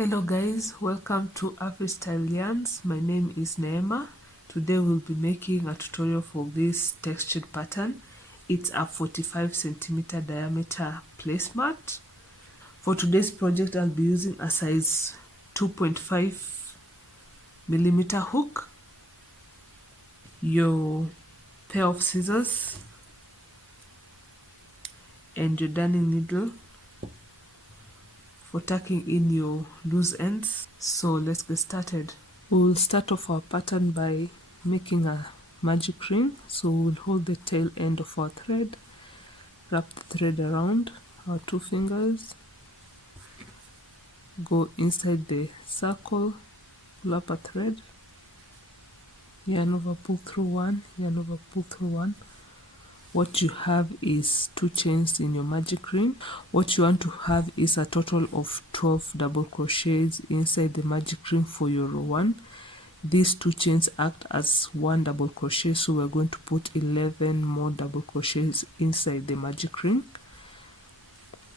Hello guys, welcome to Afristylz. My name is Neema. Today we'll be making a tutorial for this textured pattern. It's a 45 centimeter diameter placemat. For today's project I'll be using a size 2.5 millimeter hook, your pair of scissors and your darning needle for tucking in your loose ends. So let's get started. We'll start off our pattern by making a magic ring. So we'll hold the tail end of our thread, wrap the thread around our two fingers, go inside the circle, pull up a thread, yarn over, pull through one, yarn over, pull through one. What you have is 2 chains in your magic ring. What you want to have is a total of 12 double crochets inside the magic ring for your row 1. These 2 chains act as 1 double crochet, so we're going to put 11 more double crochets inside the magic ring.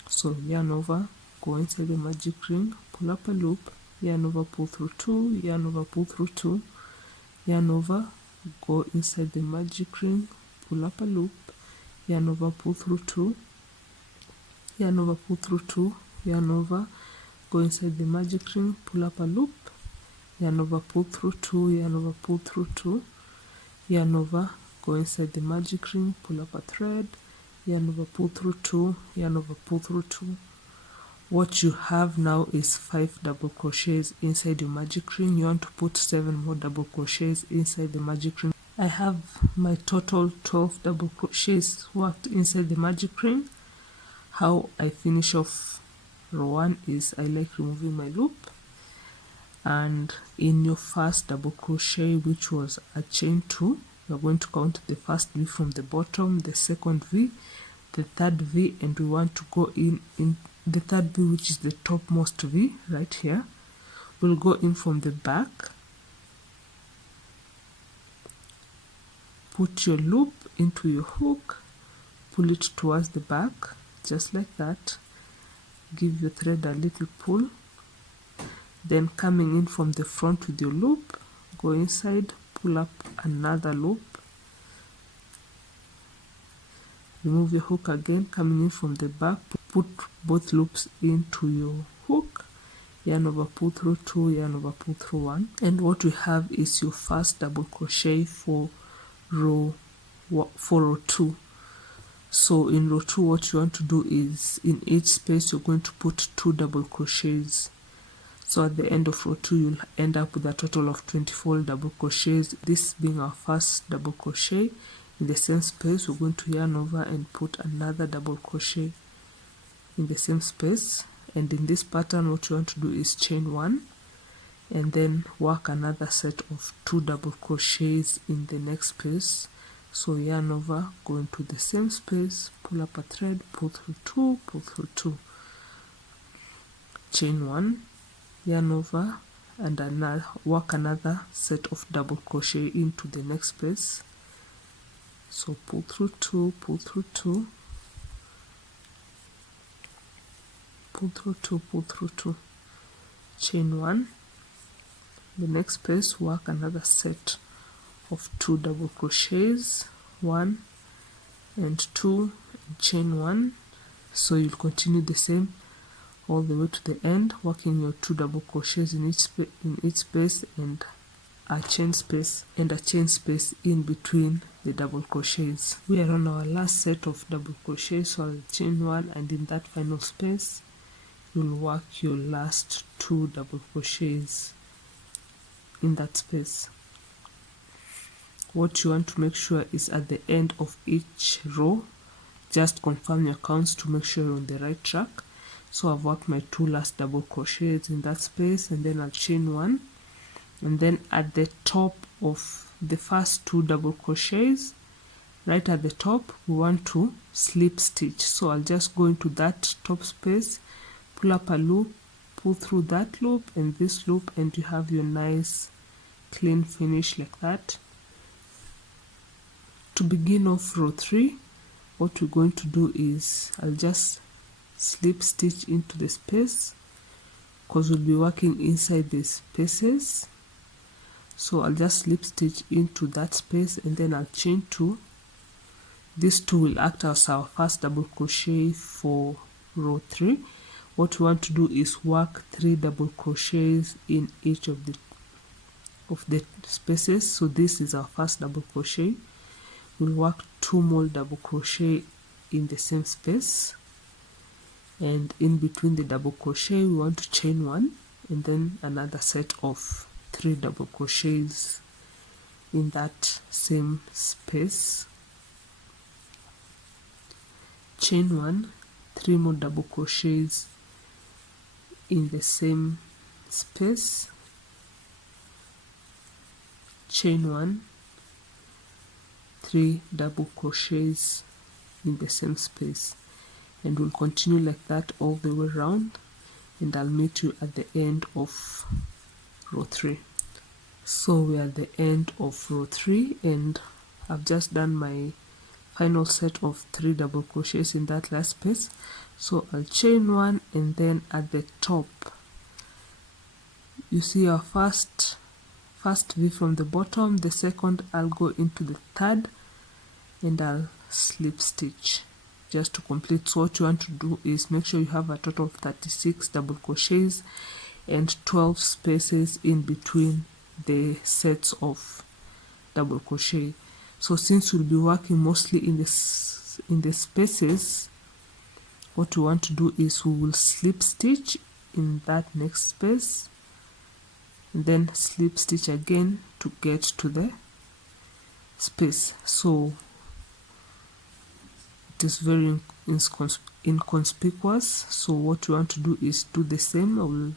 So yarn over, go inside the magic ring, pull up a loop, yarn over, pull through 2, yarn over, pull through 2, yarn over, go inside the magic ring, pull up a loop, yarn over, pull through 2, yarn over, pull through 2, yarn over, go inside the magic ring, pull up a loop, yarn over, pull through 2, yarn over, pull through 2, yarn over, go inside the magic ring, pull up a thread, yarn over, pull through 2, yarn over, pull through 2. What you have now is 5 double crochets inside your magic ring. You want to put 7 more double crochets inside the magic ring. I have my total 12 double crochets worked inside the magic ring. How I finish off row 1 is I like removing my loop, and in your first double crochet, which was a chain 2, we're going to count the first V from the bottom, the second V, the third V, and we want to go in the third V, which is the topmost V right here. We'll go in from the back, put your loop into your hook, pull it towards the back, just like that. Give your thread a little pull. Then coming in from the front with your loop, go inside, pull up another loop. Remove your hook again, coming in from the back, put both loops into your hook, yarn over, pull through 2, yarn over, pull through 1. And what we have is your first double crochet for row 2. So in row 2, what you want to do is in each space you're going to put 2 double crochets. So at the end of row 2 you'll end up with a total of 24 double crochets. This being our first double crochet, in the same space we're going to yarn over and put another double crochet in the same space. And in this pattern what you want to do is chain 1 and then work another set of 2 double crochets in the next space. So yarn over, go into the same space, pull up a thread, pull through 2, pull through 2, chain 1, yarn over, and work another set of double crochet into the next space. So pull through 2, pull through 2, pull through 2, pull through 2, chain 1. The next space, work another set of 2 double crochets, 1 and 2, and chain 1. So you'll continue the same all the way to the end, working your 2 double crochets in each space and a chain space in between the double crochets. We are on our last set of double crochets, so I'll chain 1, and in that final space you'll work your last 2 double crochets in that space. What you want to make sure is at the end of each row, just confirm your counts to make sure you're on the right track. So I've worked my 2 last double crochets in that space, and then I'll chain 1, and then at the top of the first 2 double crochets, right at the top, we want to slip stitch. So I'll just go into that top space, pull up a loop, pull through that loop and this loop, and you have your nice clean finish like that. To begin off row 3, what we're going to do is I'll just slip stitch into the space, because we'll be working inside the spaces. So I'll just slip stitch into that space and then I'll chain 2. These 2 will act as our first double crochet for row 3. What we want to do is work 3 double crochets in each of the spaces. So this is our first double crochet. We'll work 2 more double crochet in the same space, and in between the double crochet we want to chain 1 and then another set of 3 double crochets in that same space. Chain 1, 3 more double crochets in the same space, chain 1, 3 double crochets in the same space, and we'll continue like that all the way around, and I'll meet you at the end of row 3. So we are at the end of row 3 and I've just done my final set of 3 double crochets in that last space. So I'll chain 1, and then at the top you see our first V from the bottom, the second I'll go into the third and I'll slip stitch just to complete. So what you want to do is make sure you have a total of 36 double crochets and 12 spaces in between the sets of double crochet. So since we'll be working mostly in the spaces, what we want to do is we will slip stitch in that next space and then slip stitch again to get to the space. So it is very inconspicuous. So what we want to do is do the same. I will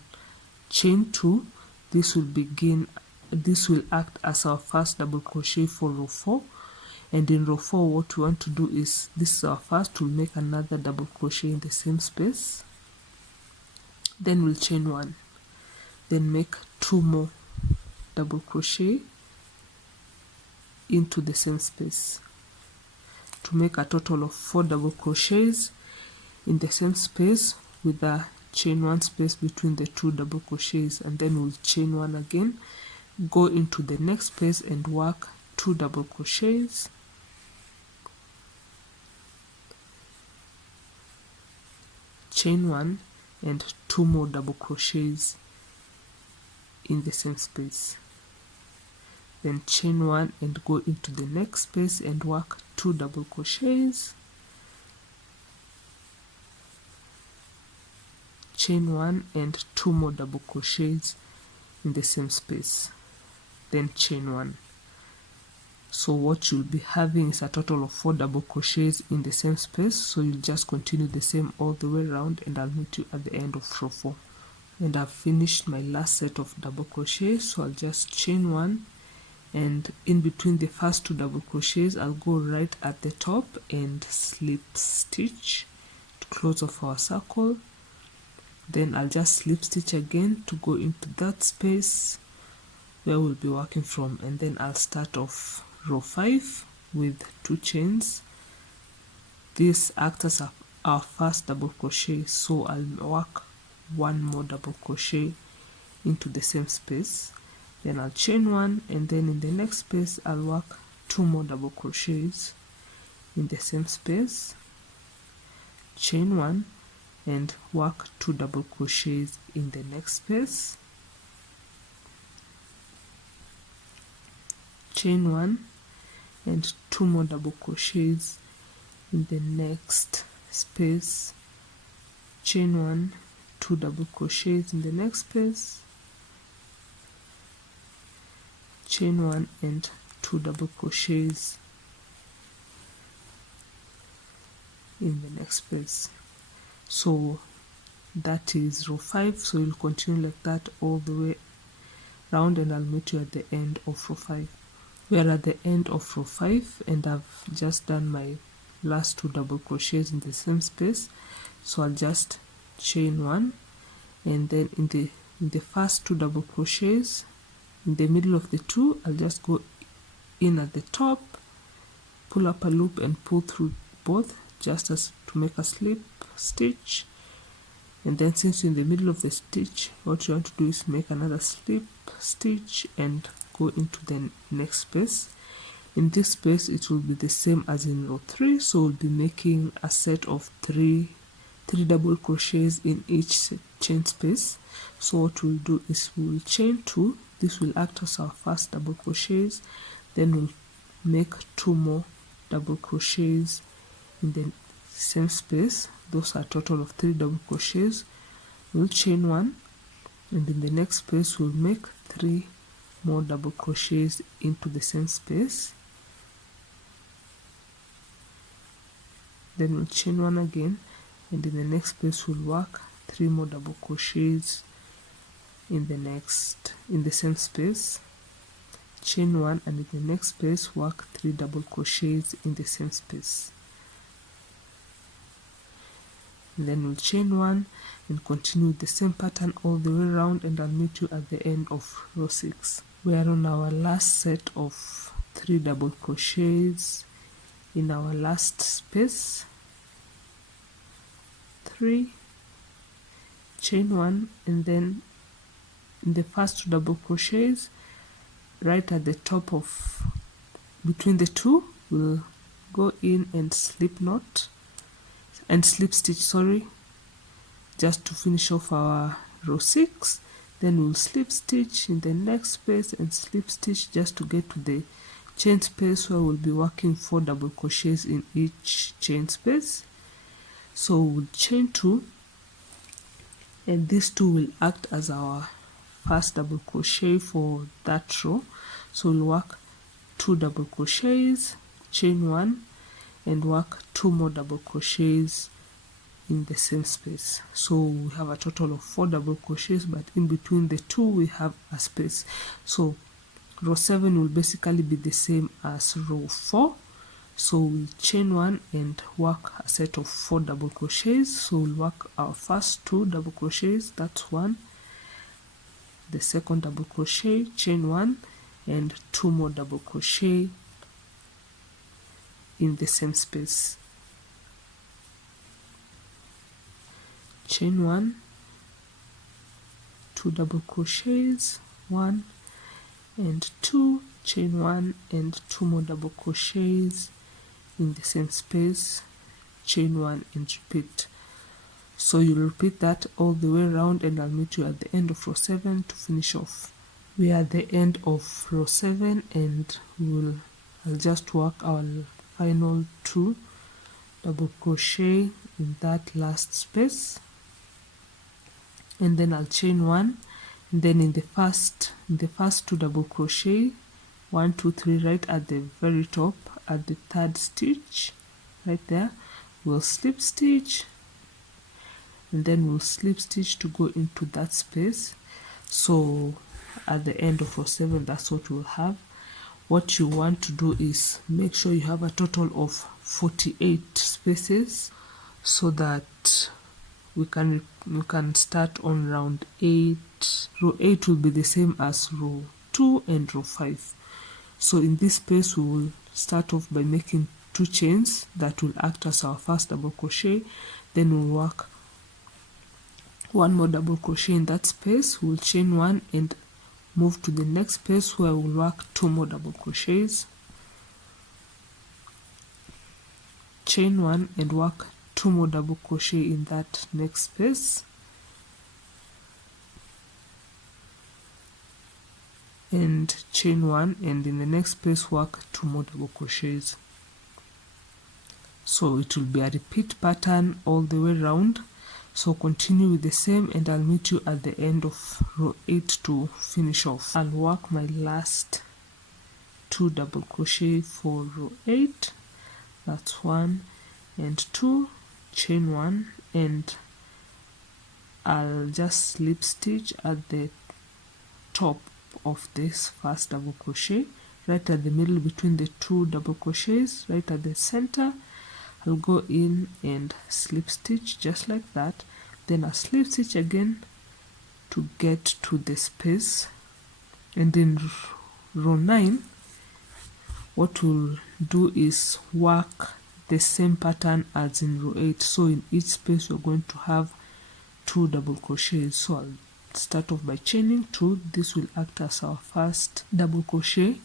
chain 2. This will act as our first double crochet for row 4, and in row 4 what we want to do is, this is our first, we'll make another double crochet in the same space, then we'll chain 1, then make 2 more double crochet into the same space to make a total of 4 double crochets in the same space with a chain 1 space between the 2 double crochets, and then we'll chain 1 again, go into the next space and work 2 double crochets, chain 1 and 2 more double crochets in the same space, then chain 1 and go into the next space and work 2 double crochets, chain 1 and 2 more double crochets in the same space, then chain 1. So what you'll be having is a total of 4 double crochets in the same space. So you'll just continue the same all the way around, and I'll meet you at the end of row 4. And I've finished my last set of double crochets, so I'll just chain 1, and in between the first 2 double crochets I'll go right at the top and slip stitch to close off our circle. Then I'll just slip stitch again to go into that space where we'll be working from, and then I'll start off row 5 with 2 chains. This acts as our first double crochet, so I'll work 1 more double crochet into the same space, then I'll chain 1, and then in the next space I'll work 2 more double crochets in the same space, chain 1 and work 2 double crochets in the next space, chain 1 and 2 more double crochets in the next space, chain 1, 2 double crochets in the next space, chain 1 and 2 double crochets in the next space. So that is row 5. So you'll continue like that all the way round, and I'll meet you at the end of row 5. We are at the end of row 5, and I've just done my last 2 double crochets in the same space. So I'll just chain 1, and then in the first 2 double crochets in the middle of the 2, I'll just go in at the top, pull up a loop and pull through both just as to make a slip stitch, and then since you're in the middle of the stitch, what you want to do is make another slip stitch and go into the next space. In this space it will be the same as in row 3, so we'll be making a set of three double crochets in each chain space. So what we'll do is we'll chain 2. This will act as our first double crochets, then we'll make 2 more double crochets in the same space. Those are a total of 3 double crochets. We'll chain 1, and in the next space we'll make 3 more double crochets into the same space. Then we'll chain 1 again, and in the next space we'll work 3 more double crochets in the same space. Chain 1, and in the next space work 3 double crochets in the same space. And then we'll chain 1 and continue the same pattern all the way around, and I'll meet you at the end of row 6. We are on our last set of 3 double crochets in our last space. 3, chain 1, and then in the first 2 double crochets right at the top of between the 2, we'll go in and slip stitch, just to finish off our row 6. Then we'll slip stitch in the next space and slip stitch just to get to the chain space where we'll be working 4 double crochets in each chain space. So we'll chain 2, and these 2 will act as our first double crochet for that row. So we'll work 2 double crochets, chain 1, and work 2 more double crochets in the same space. So we have a total of 4 double crochets, but in between the 2 we have a space. So row 7 will basically be the same as row 4. So we'll chain 1 and work a set of 4 double crochets. So we'll work our first 2 double crochets, that's 1, the second double crochet, chain 1, and 2 more double crochet in the same space. Chain 1, 2 double crochets, 1 and 2, chain 1 and 2 more double crochets in the same space, chain 1 and repeat. So you'll repeat that all the way around, and I'll meet you at the end of row 7 to finish off. We are at the end of row 7, and I'll just work our final 2 double crochet in that last space, and then I'll chain 1, and then in the first 2 double crochet, 1 2 3, right at the very top at the 3rd stitch right there, we'll slip stitch, and then we'll slip stitch to go into that space. So at the end of row 7, that's what we'll have. What you want to do is make sure you have a total of 48 spaces, so that we can start on round 8. Row 8 will be the same as row 2 and row 5. So in this space we will start off by making 2 chains that will act as our first double crochet. Then we'll work 1 more double crochet in that space. We'll chain 1 and move to the next space where we'll work 2 more double crochets, chain 1 and work 2 more double crochet in that next space, and chain 1, and in the next space work 2 more double crochets. So it will be a repeat pattern all the way around. So continue with the same, and I'll meet you at the end of row 8 to finish off. I'll work my last 2 double crochet for row 8. That's 1 and 2, chain 1, and I'll just slip stitch at the top of this first double crochet, right at the middle between the 2 double crochets, right at the center. I'll go in and slip stitch just like that, then I'll slip stitch again to get to the space, and in row 9 what we'll do is work the same pattern as in row 8. So in each space we're going to have 2 double crochets. So I'll start off by chaining 2. This will act as our first double crochet.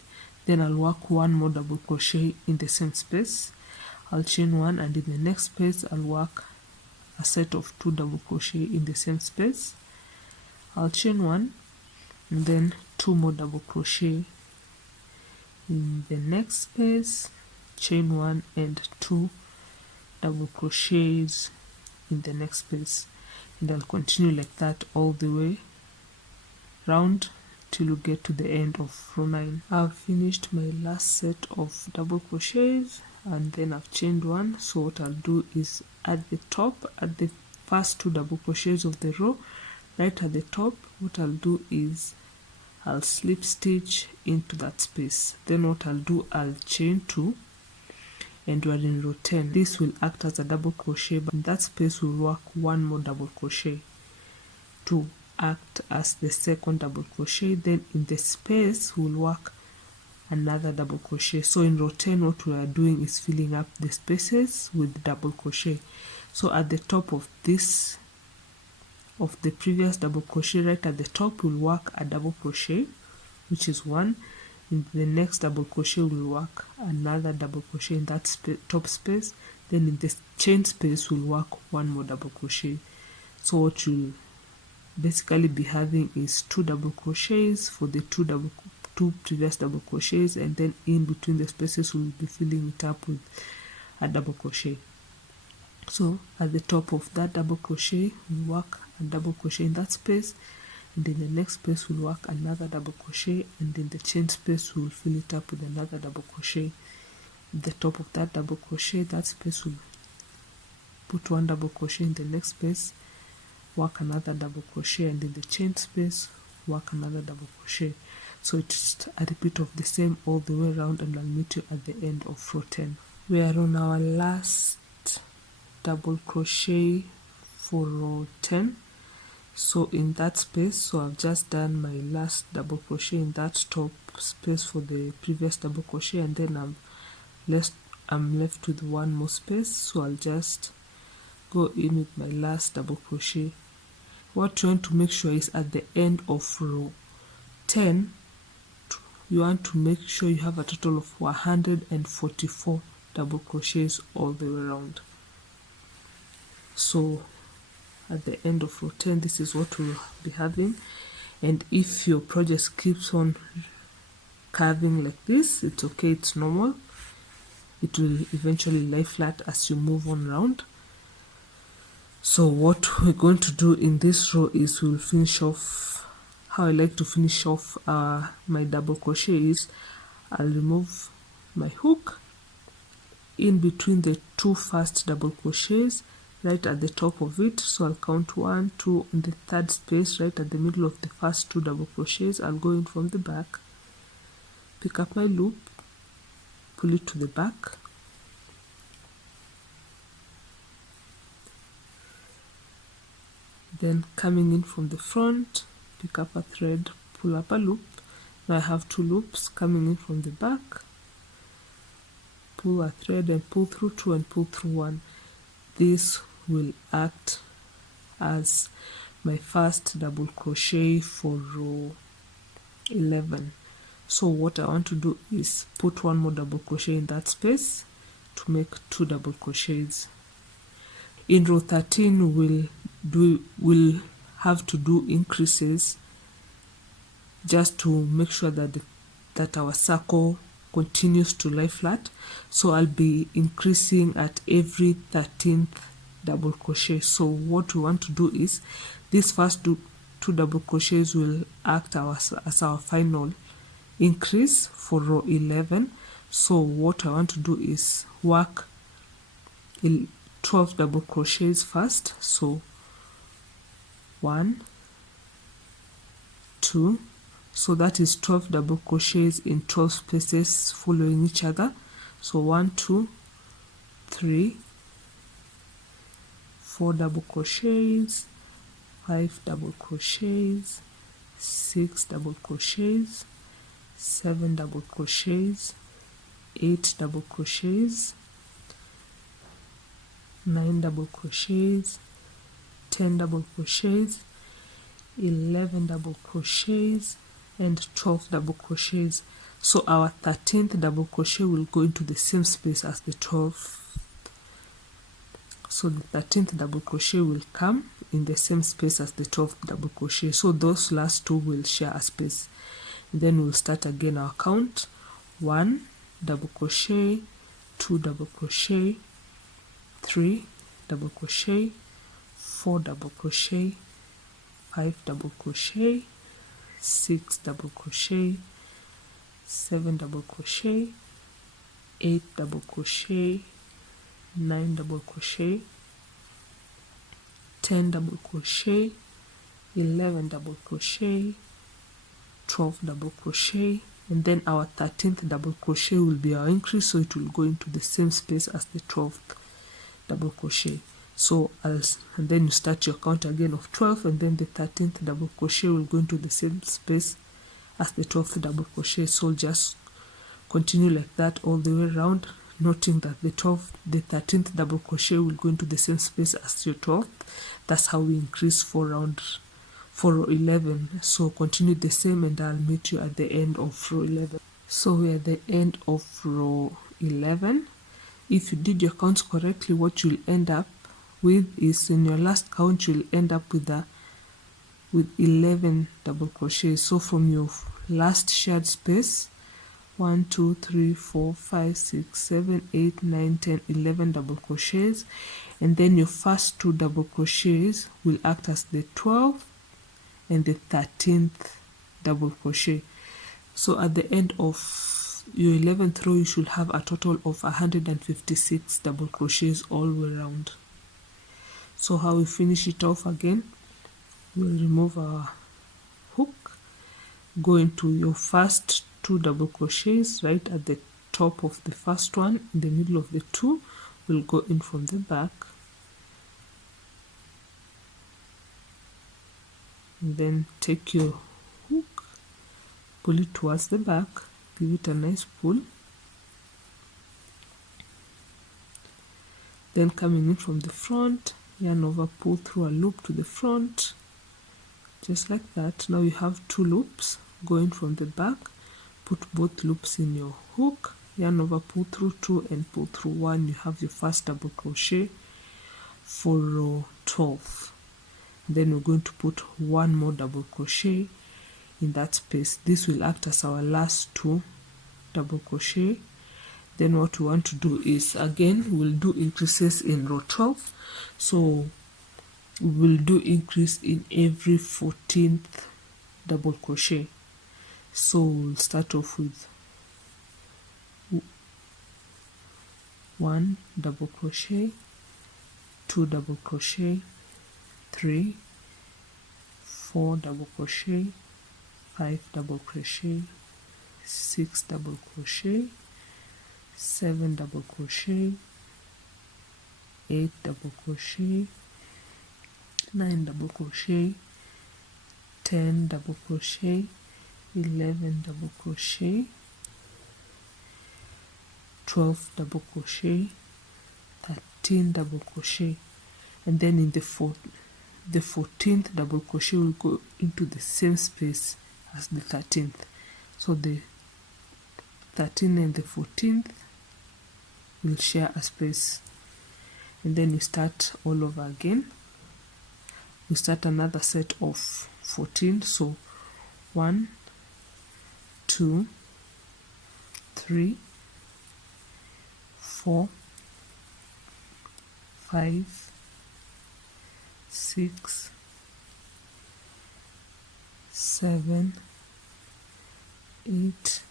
Then I'll work 1 more double crochet in the same space. I'll chain 1, and in the next space I'll work a set of 2 double crochet in the same space. I'll chain 1 and then 2 more double crochet in the next space, chain 1 and 2 double crochets in the next space, and I'll continue like that all the way round till you get to the end of row 9. I've finished my last set of double crochets and then I've chained 1. So what I'll do is at the top, at the first 2 double crochets of the row, right at the top, what I'll do is I'll slip stitch into that space. Then what I'll do, I'll chain 2, and we're in row 10. This will act as a double crochet, but in that space we'll work 1 more double crochet to act as the second double crochet. Then in the space we'll work another double crochet. So in row 10 what we are doing is filling up the spaces with double crochet. So at the top of this, of the previous double crochet, right at the top we'll work a double crochet, which is 1. In the next double crochet we'll work another double crochet in that top space. Then in the chain space we'll work 1 more double crochet. So what you'll basically be having is 2 double crochets for the 2 previous double crochets, and then in between the spaces we'll be filling it up with a double crochet. So at the top of that double crochet we'll work a double crochet in that space, and in the next space we'll work another double crochet, and in the chain space we'll fill it up with another double crochet. At the top of that double crochet, that space we'll put 1 double crochet in the next space, work another double crochet, and in the chain space work another double crochet. So it's a repeat of the same all the way around, and I'll meet you at the end of row 10. We are on our last double crochet for row 10. So in that space, so I've just done my last double crochet in that top space for the previous double crochet, and then I'm left with 1 more space. So I'll just go in with my last double crochet. What you want to make sure is at the end of row 10 you want to make sure you have a total of 144 double crochets all the way around. So at the end of row 10 this is what we'll be having, and if your project keeps on curving like this, it's okay, it's normal. It will eventually lie flat as you move on round. So what we're going to do in this row is we'll finish off. How I like to finish off my double crochet is I'll remove my hook in between the 2 first double crochets right at the top of it. So I'll count 1, 2 in the 3rd space right at the middle of the first 2 double crochets. I'll go in from the back, pick up my loop, pull it to the back, then coming in from the front, pick up a thread, pull up a loop. Now I have 2 loops coming in from the back, pull a thread and pull through 2 and pull through 1. This will act as my first double crochet for row 11. So what I want to do is put 1 more double crochet in that space to make 2 double crochets. In row 13 we'll have to do increases just to make sure that our circle continues to lie flat. So I'll be increasing at every 13th double crochet. So what we want to do is these first 2 double crochets will act as our final increase for row 11. So what I want to do is work 12 double crochets first. So 1, 2, so that is 12 double crochets in 12 spaces following each other. So 1, 2, 3, 4 double crochets, 5 double crochets, 6 double crochets, 7 double crochets, 8 double crochets, 9 double crochets, 10 double crochets, 11 double crochets, and 12 double crochets. So our 13th double crochet will go into the same space as the 12th. So the 13th double crochet will come in the same space as the 12th double crochet. So those last two will share a space. Then we'll start again our count. 1 double crochet, 2 double crochet, 3 double crochet, 4 double crochet, 5 double crochet, 6 double crochet, 7 double crochet, 8 double crochet, 9 double crochet, 10 double crochet, 11 double crochet, 12 double crochet, and then our 13th double crochet will be our increase, so it will go into the same space as the 12th double crochet. So and then you start your count again of 12, and then the 13th double crochet will go into the same space as the 12th double crochet. So just continue like that all the way around, noting that the 13th double crochet will go into the same space as your 12th. That's how we increase for row 11. So continue the same, and I'll meet you at the end of row 11. So we're at the end of row 11. If you did your counts correctly, what you'll end up with is, in your last count, you'll end up with 11 double crochets. So from your last shared space, 1 2 3 4 5 6 7 8 9 10 11 double crochets, and then your first 2 double crochets will act as the 12th and the 13th double crochet. So at the end of your 11th row, you should have a total of 156 double crochets all the way around. So how we finish it off again, we'll remove our hook, go into your first 2 double crochets right at the top of the first one, in the middle of the 2, we'll go in from the back, and then take your hook, pull it towards the back, give it a nice pull, then coming in from the front, yarn over, pull through a loop to the front, just like that. Now you have 2 loops, go in from the back, put both loops in your hook, yarn over, pull through 2 and pull through 1. You have your first double crochet for row 12. Then we're going to put 1 more double crochet in that space. This will act as our last 2 double crochet. Then what we want to do is, again, we'll do increases in row 12. So we'll do increase in every 14th double crochet. So we'll start off with 1 double crochet, 2 double crochet, 3, 4 double crochet, 5 double crochet, 6 double crochet, 7 double crochet, 8 double crochet, 9 double crochet, 10 double crochet, 11 double crochet, 12 double crochet, 13 double crochet, and then in the 14th double crochet will go into the same space as the 13th. So the 13th and the 14th will share a space, and then we start all over again. We start another set of 14. So 1 2 3 4 5 6 7 8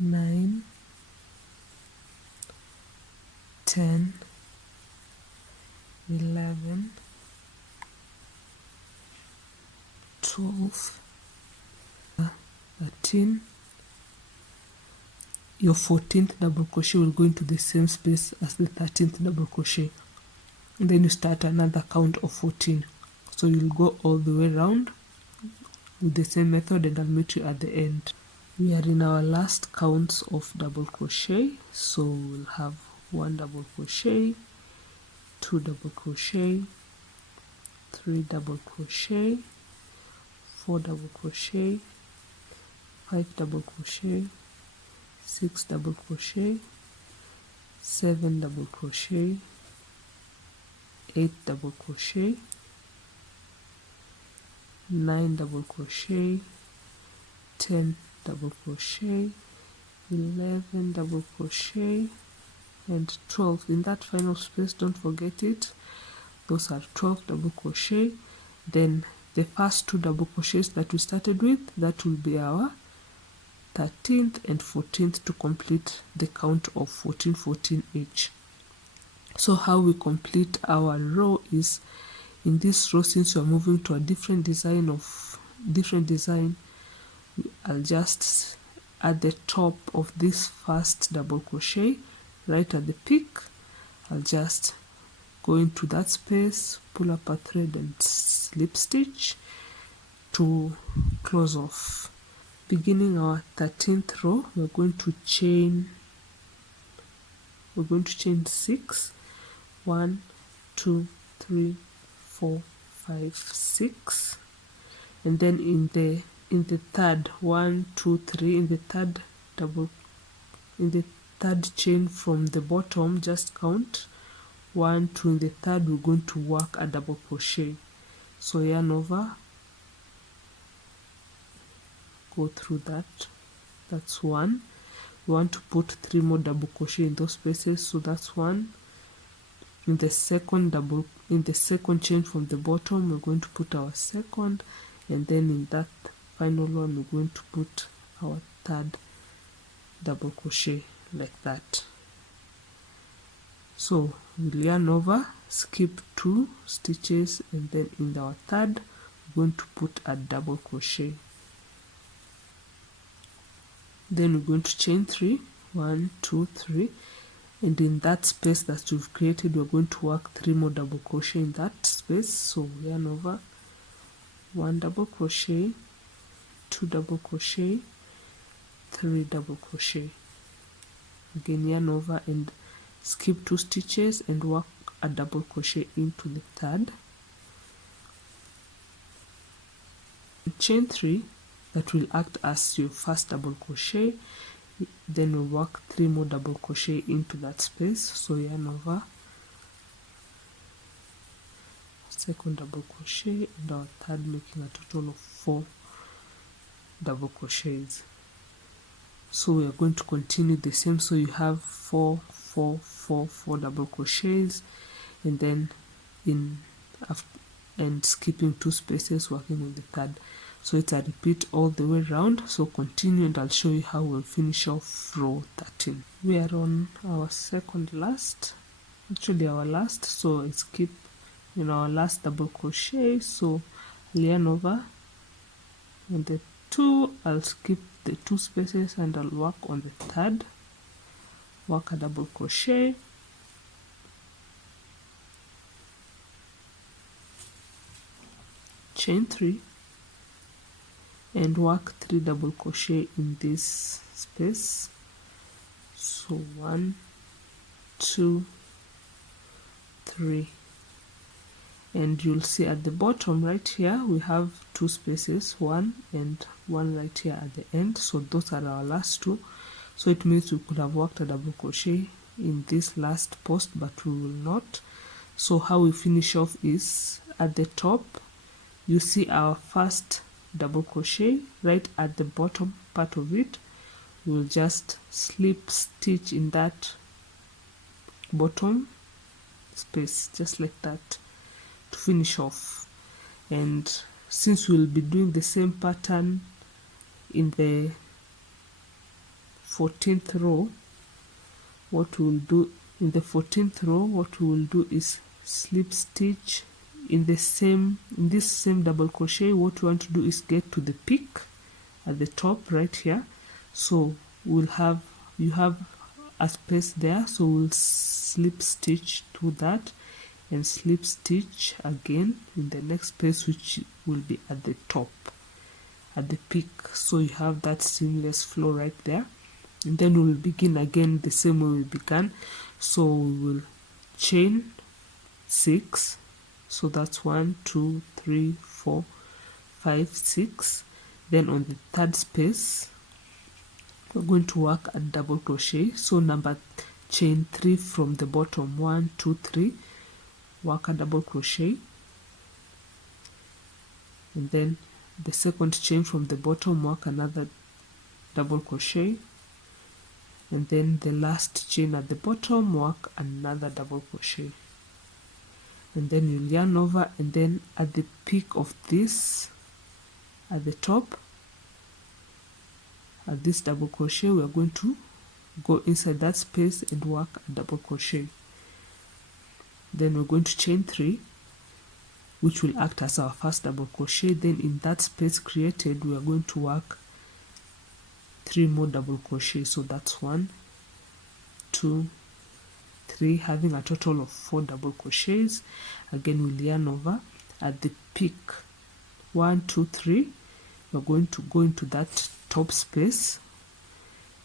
9 10 11 12 13. Your 14th double crochet will go into the same space as the 13th double crochet, and then you start another count of 14. So you'll go all the way around with the same method, and I'll meet you at the end. We are in our last counts of double crochet, so we'll have 1 double crochet, 2 double crochet, 3 double crochet, 4 double crochet, 5 double crochet, 6 double crochet, 7 double crochet, 8 double crochet, 9 double crochet, 10 double crochet, 11 double crochet, and 12 in that final space. Don't forget it, those are 12 double crochet. Then the first 2 double crochets that we started with, that will be our 13th and 14th to complete the count of 14 each. So how we complete our row is, in this row, since we are moving to a different design, I'll just at the top of this first double crochet, right at the peak, I'll just go into that space, pull up a thread and slip stitch to close off. Beginning our 13th row, we're going to chain 6, 1, 2, 3, 4, 5, 6, and then in the third 1, 2, 3, in the third chain from the bottom, just count 1, 2. In the third, we're going to work a double crochet. So yarn over, go through that. That's 1. We want to put 3 more double crochet in those spaces, so that's 1. In the second chain from the bottom, we're going to put our second, and then in that final one, we're going to put our third double crochet like that. So we'll yarn over, skip 2 stitches, and then in our third, we're going to put a double crochet. Then we're going to chain 3, 1, 2, 3, and in that space that we've created, we're going to work 3 more double crochet in that space. So yarn over, 1 double crochet, 2 double crochet, 3 double crochet. Again, yarn over and skip 2 stitches and work a double crochet into the third. Chain 3, that will act as your first double crochet. Then we work 3 more double crochet into that space. So yarn over, second double crochet, and our third, making a total of 4 double crochets. So we are going to continue the same. So you have 4 double crochets, and then and skipping 2 spaces, working with the third. So it's a repeat all the way around. So continue, and I'll show you how we'll finish off row 13. We are on our second last, actually our last. So it's keep our last double crochet. So yarn over, and the 2, I'll skip the 2 spaces and I'll work on the third, work a double crochet, chain 3, and work 3 double crochet in this space. So 1, 2, 3, and you'll see at the bottom right here we have 2 spaces, 1 and 1 right here at the end. So those are our last 2. So it means we could have worked a double crochet in this last post, but we will not. So how we finish off is, at the top you see our first double crochet. Right at the bottom part of it, we'll just slip stitch in that bottom space, just like that, to finish off. And since we'll be doing the same pattern in the 14th row, what we'll do in the 14th row, what we will do is slip stitch in this same double crochet. What we want to do is get to the peak at the top right here. So you have a space there, so we'll slip stitch to that and slip stitch again in the next space, which will be at the top, at the peak. So you have that seamless flow right there, and then we'll begin again the same way we began. So we will chain 6. So that's 1, 2, 3, 4, 5, 6. Then on the third space we're going to work a double crochet. So chain 3 from the bottom, 1, 2, 3, work a double crochet, and then the second chain from the bottom, work another double crochet, and then the last chain at the bottom, work another double crochet, and then you'll yarn over, and then at the peak of this, at the top, at this double crochet, we are going to go inside that space and work a double crochet. Then we're going to chain 3, which will act as our first double crochet. Then in that space created, we are going to work 3 more double crochets. So that's 1, 2, 3, having a total of 4 double crochets. Again, we'll yarn over at the peak, 1, 2, 3. We're going to go into that top space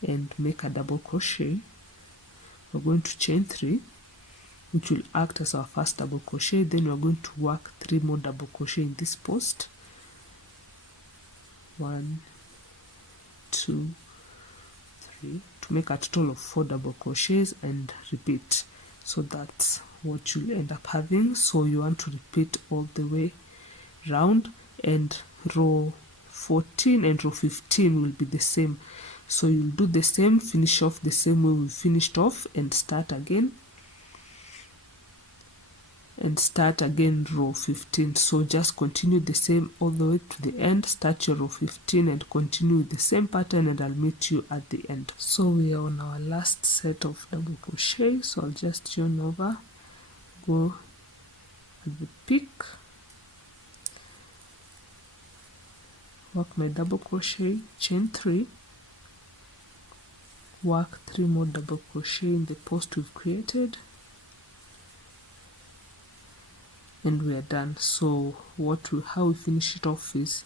and make a double crochet. We're going to chain 3, which will act as our first double crochet. Then we're going to work 3 more double crochet in this post, 1, 2, 3, to make a total of 4 double crochets, and repeat. So that's what you'll end up having. So you want to repeat all the way round, and row 14 and row 15 will be the same. So you'll do the same, finish off the same way we finished off, and start again row 15. So just continue the same all the way to the end, start your row 15 and continue with the same pattern, and I'll meet you at the end. So we are on our last set of double crochet, so I'll just yarn over, go at the peak, work my double crochet, chain 3, work 3 more double crochet in the post we've created, and we are done. So how we finish it off is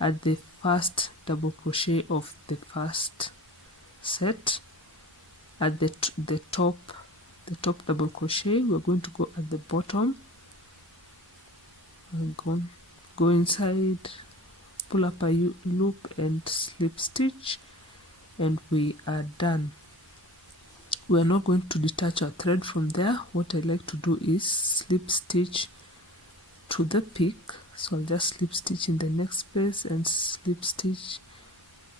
at the first double crochet of the first set, at the top double crochet, we're going to go at the bottom and go inside, pull up a loop and slip stitch, and we are done. We are not going to detach our thread from there. What I like to do is slip stitch to the peak. So I'll just slip stitch in the next space and slip stitch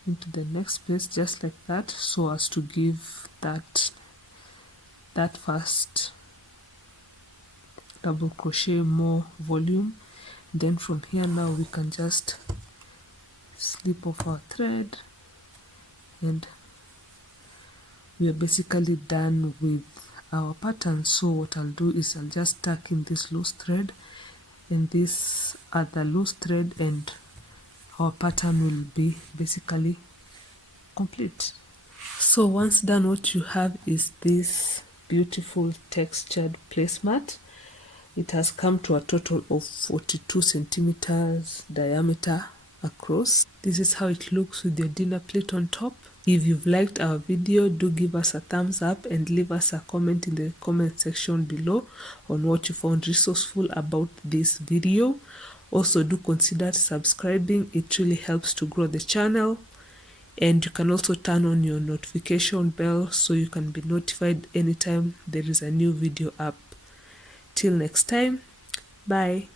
into the next space, just like that, so as to give that first double crochet more volume. Then from here now we can just slip off our thread, and we are basically done with our pattern. So what I'll do is I'll just tuck in this loose thread and this other loose thread, and our pattern will be basically complete. So once done, what you have is this beautiful textured placemat. It has come to a total of 42 centimeters diameter across. This is how it looks with your dinner plate on top. If you've liked our video, do give us a thumbs up and leave us a comment in the comment section below on what you found resourceful about this video. Also, do consider subscribing. It really helps to grow the channel. And you can also turn on your notification bell so you can be notified anytime there is a new video up. Till next time, bye.